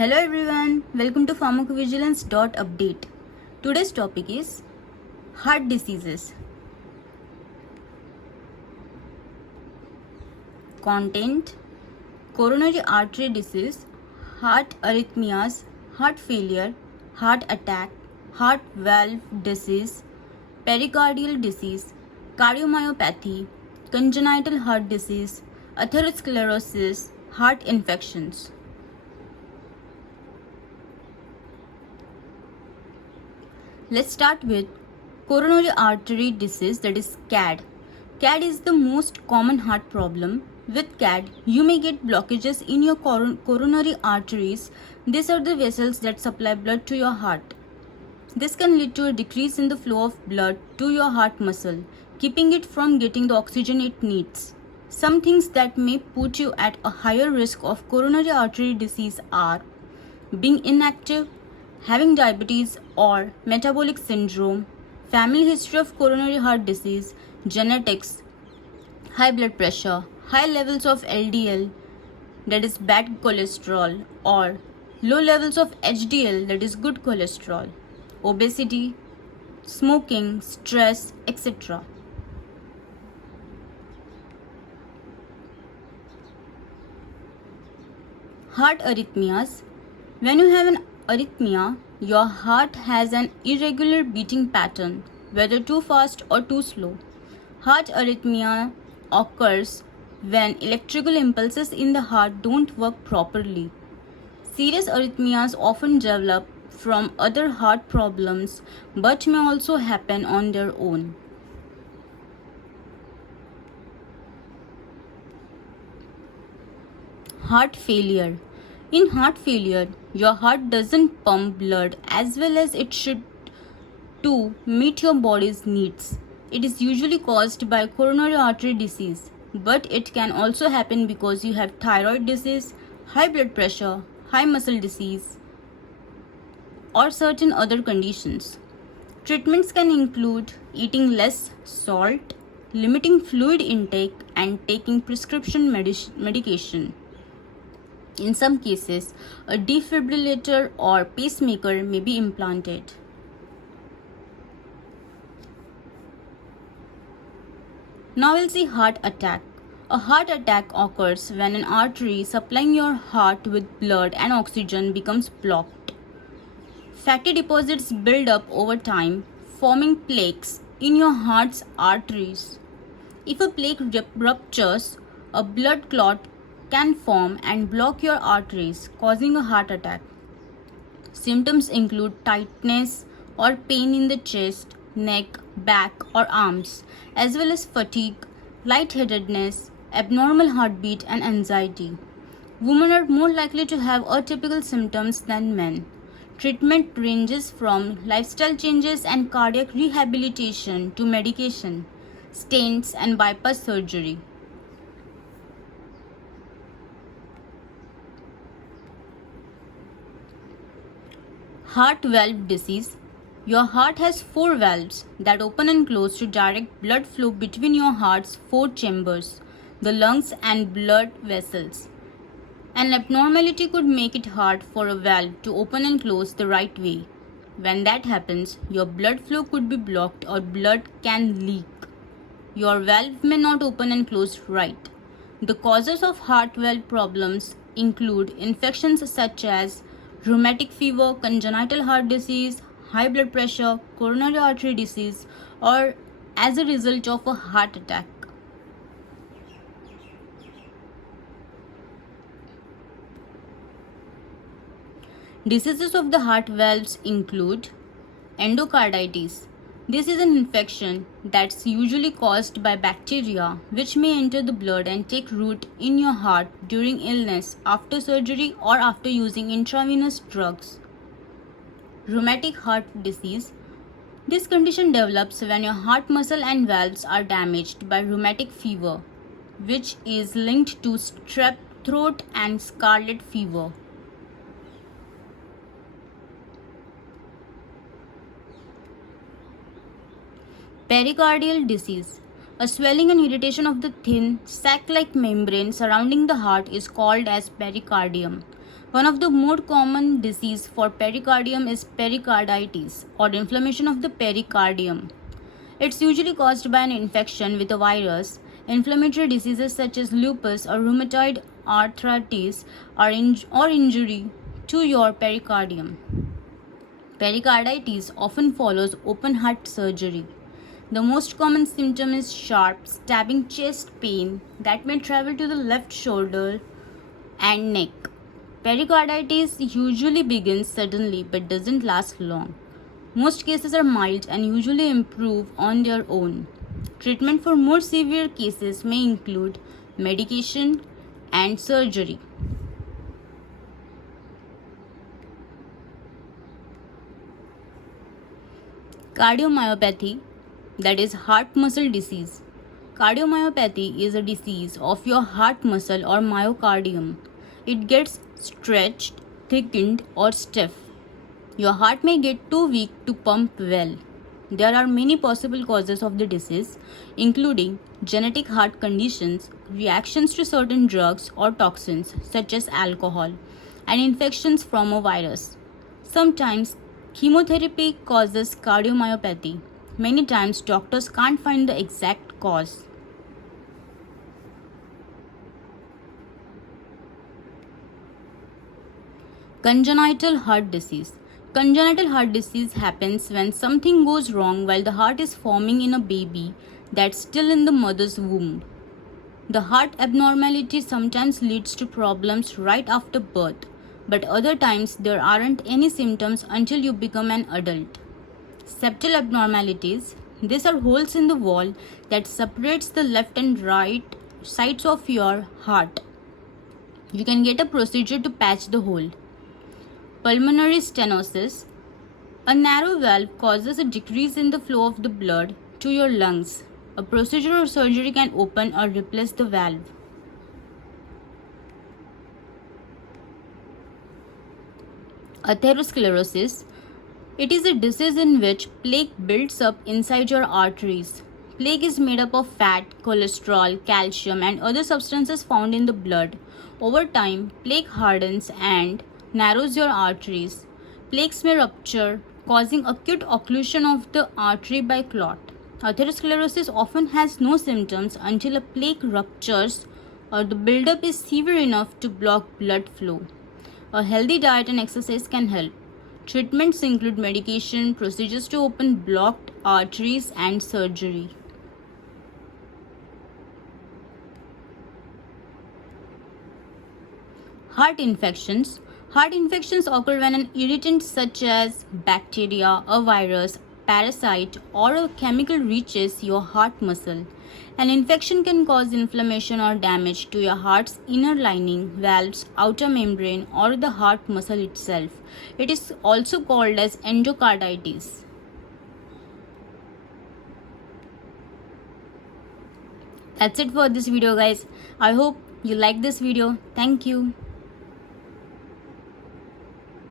Hello everyone, welcome to pharmacovigilance.update. Today's topic is heart diseases. Content: coronary artery disease, heart arrhythmias, heart failure, heart attack, heart valve disease, pericardial disease, cardiomyopathy, congenital heart disease, atherosclerosis, heart infections. Let's start with coronary artery disease, that is CAD. CAD is the most common heart problem. With CAD, you may get blockages in your coronary arteries. These are the vessels that supply blood to your heart. This can lead to a decrease in the flow of blood to your heart muscle, keeping it from getting the oxygen it needs. Some things that may put you at a higher risk of coronary artery disease are being inactive, having diabetes or metabolic syndrome, family history of coronary heart disease, genetics, high blood pressure, high levels of LDL, that is bad cholesterol, or low levels of HDL, that is good cholesterol, obesity, smoking, stress, etc. Heart arrhythmias. When you have an arrhythmia, your heart has an irregular beating pattern, whether too fast or too slow. Heart arrhythmia occurs when electrical impulses in the heart don't work properly. Serious arrhythmias often develop from other heart problems but may also happen on their own. Heart failure. In heart failure, your heart doesn't pump blood as well as it should to meet your body's needs. It is usually caused by coronary artery disease, but it can also happen because you have thyroid disease, high blood pressure, high muscle disease, or certain other conditions. Treatments can include eating less salt, limiting fluid intake, and taking prescription medication. In some cases, a defibrillator or pacemaker may be implanted. Now we'll see heart attack. A heart attack occurs when an artery supplying your heart with blood and oxygen becomes blocked. Fatty deposits build up over time, forming plaques in your heart's arteries. If a plaque ruptures, a blood clot can form and block your arteries, causing a heart attack. Symptoms include tightness or pain in the chest, neck, back, or arms, as well as fatigue, lightheadedness, abnormal heartbeat, and anxiety. Women are more likely to have atypical symptoms than men. Treatment ranges from lifestyle changes and cardiac rehabilitation to medication, stents, and bypass surgery. Heart valve disease. Your heart has 4 valves that open and close to direct blood flow between your heart's 4 chambers, the lungs, and blood vessels. An abnormality could make it hard for a valve to open and close the right way. When that happens, your blood flow could be blocked or blood can leak. Your valve may not open and close right. The causes of heart valve problems include infections such as rheumatic fever, congenital heart disease, high blood pressure, coronary artery disease, or as a result of a heart attack. Diseases of the heart valves include endocarditis. This is an infection that's usually caused by bacteria which may enter the blood and take root in your heart during illness, after surgery, or after using intravenous drugs. Rheumatic heart disease. This condition develops when your heart muscle and valves are damaged by rheumatic fever, which is linked to strep throat and scarlet fever. Pericardial disease. A swelling and irritation of the thin, sac-like membrane surrounding the heart is called as pericardium. One of the more common disease for pericardium is pericarditis or inflammation of the pericardium. It's usually caused by an infection with a virus. Inflammatory diseases such as lupus or rheumatoid arthritis or injury to your pericardium. Pericarditis often follows open heart surgery. The most common symptom is sharp, stabbing chest pain that may travel to the left shoulder and neck. Pericarditis usually begins suddenly but doesn't last long. Most cases are mild and usually improve on their own. Treatment for more severe cases may include medication and surgery. Cardiomyopathy, that is heart muscle disease. Cardiomyopathy is a disease of your heart muscle or myocardium. It gets stretched, thickened, or stiff. Your heart may get too weak to pump well. There are many possible causes of the disease, including genetic heart conditions, reactions to certain drugs or toxins such as alcohol, and infections from a virus. Sometimes chemotherapy causes cardiomyopathy. Many times doctors can't find the exact cause. Congenital heart disease. Congenital heart disease happens when something goes wrong while the heart is forming in a baby that's still in the mother's womb. The heart abnormality sometimes leads to problems right after birth, but other times there aren't any symptoms until you become an adult. Septal abnormalities. These are holes in the wall that separates the left and right sides of your heart. You can get a procedure to patch the hole. Pulmonary stenosis. A narrow valve causes a decrease in the flow of the blood to your lungs. A procedure or surgery can open or replace the valve. Atherosclerosis. It is a disease in which plaque builds up inside your arteries. Plaque is made up of fat, cholesterol, calcium, and other substances found in the blood. Over time, plaque hardens and narrows your arteries. Plaques may rupture, causing acute occlusion of the artery by clot. Atherosclerosis often has no symptoms until a plaque ruptures or the buildup is severe enough to block blood flow. A healthy diet and exercise can help. Treatments include medication, procedures to open blocked arteries, and surgery. Heart infections. Heart infections occur when an irritant such as bacteria, a virus, parasite, or a chemical reaches your heart muscle. An infection can cause inflammation or damage to your heart's inner lining, valves, outer membrane, or the heart muscle itself. It is also called as endocarditis. That's it for this video, guys. I hope you like this video. Thank you.